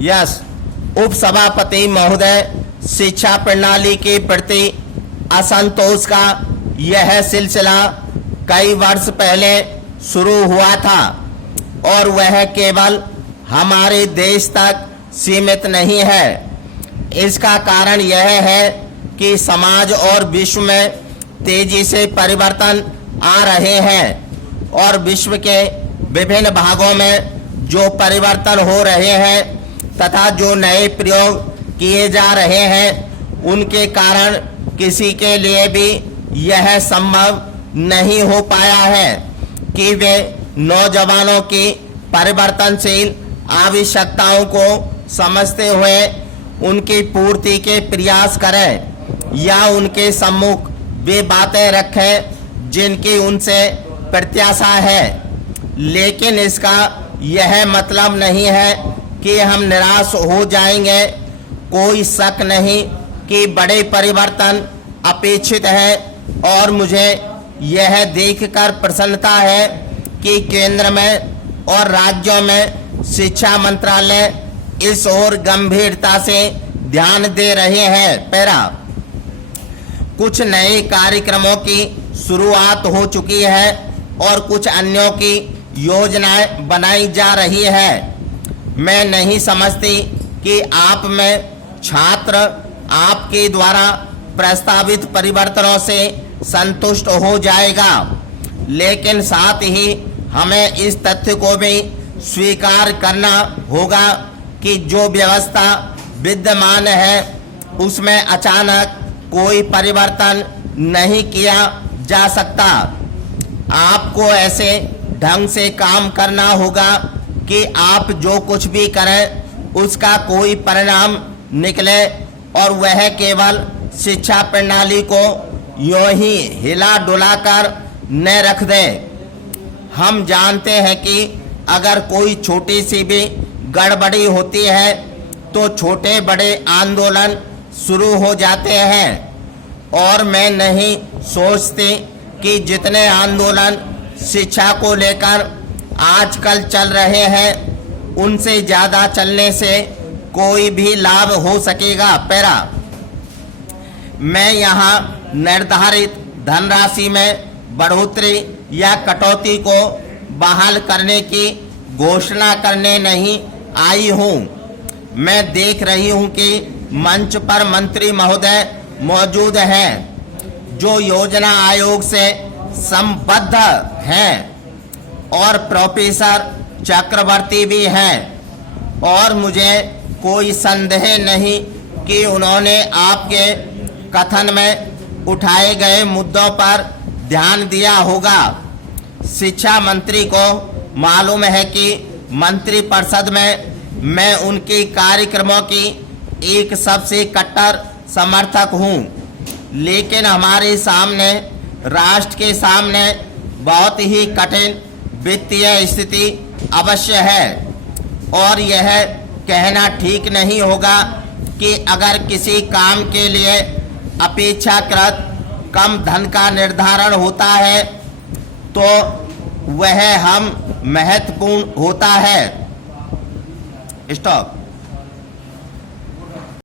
Yes, उपसभापति महोदय, शिक्षा प्रणाली के प्रति असंतोष का यह सिलसिला कई वर्ष पहले शुरू हुआ था और वह केवल हमारे देश तक सीमित नहीं है। इसका कारण यह है कि समाज और विश्व में तेजी से परिवर्तन आ रहे हैं और विश्व के विभिन्न भागों में जो परिवर्तन हो रहे हैं तथा जो नए प्रयोग किए जा रहे हैं उनके कारण किसी के लिए भी यह संभव नहीं हो पाया है कि वे नौजवानों की परिवर्तनशील आवश्यकताओं को समझते हुए उनकी पूर्ति के प्रयास करें या उनके सम्मुख वे बातें रखें जिनकी उनसे प्रत्याशा है। लेकिन इसका यह मतलब नहीं है कि हम निराश हो जाएंगे। कोई शक नहीं कि बड़े परिवर्तन अपेक्षित है और मुझे यह देखकर प्रसन्नता है कि केंद्र में और राज्यों में शिक्षा मंत्रालय इस ओर गंभीरता से ध्यान दे रहे हैं। पैरा, कुछ नए कार्यक्रमों की शुरुआत हो चुकी है और कुछ अन्यों की योजनाएं बनाई जा रही है। मैं नहीं समझती कि आप में छात्र आपके द्वारा प्रस्तावित परिवर्तनों से संतुष्ट हो जाएगा, लेकिन साथ ही हमें इस तथ्य को भी स्वीकार करना होगा कि जो व्यवस्था विद्यमान है उसमें अचानक कोई परिवर्तन नहीं किया जा सकता। आपको ऐसे ढंग से काम करना होगा कि आप जो कुछ भी करें उसका कोई परिणाम निकले और वह केवल शिक्षा प्रणाली को यूं ही हिला डुला कर न रख दे। हम जानते हैं कि अगर कोई छोटी सी भी गड़बड़ी होती है तो छोटे बड़े आंदोलन शुरू हो जाते हैं और मैं नहीं सोचती कि जितने आंदोलन शिक्षा को लेकर आजकल चल रहे हैं उनसे ज़्यादा चलने से कोई भी लाभ हो सकेगा। पैरा, मैं यहाँ निर्धारित धनराशि में बढ़ोतरी या कटौती को बहाल करने की घोषणा करने नहीं आई हूँ। मैं देख रही हूँ कि मंच पर मंत्री महोदय मौजूद हैं जो योजना आयोग से संबद्ध हैं और प्रोफेसर चक्रवर्ती भी हैं और मुझे कोई संदेह नहीं कि उन्होंने आपके कथन में उठाए गए मुद्दों पर ध्यान दिया होगा। शिक्षा मंत्री को मालूम है कि मंत्रिपरिषद में मैं उनके कार्यक्रमों की एक सबसे कट्टर समर्थक हूँ, लेकिन हमारे सामने राष्ट्र के सामने बहुत ही कठिन वित्तीय स्थिति अवश्य है और यह कहना ठीक नहीं होगा कि अगर किसी काम के लिए अपेक्षाकृत कम धन का निर्धारण होता है तो वह हम महत्वपूर्ण होता है। स्टॉप।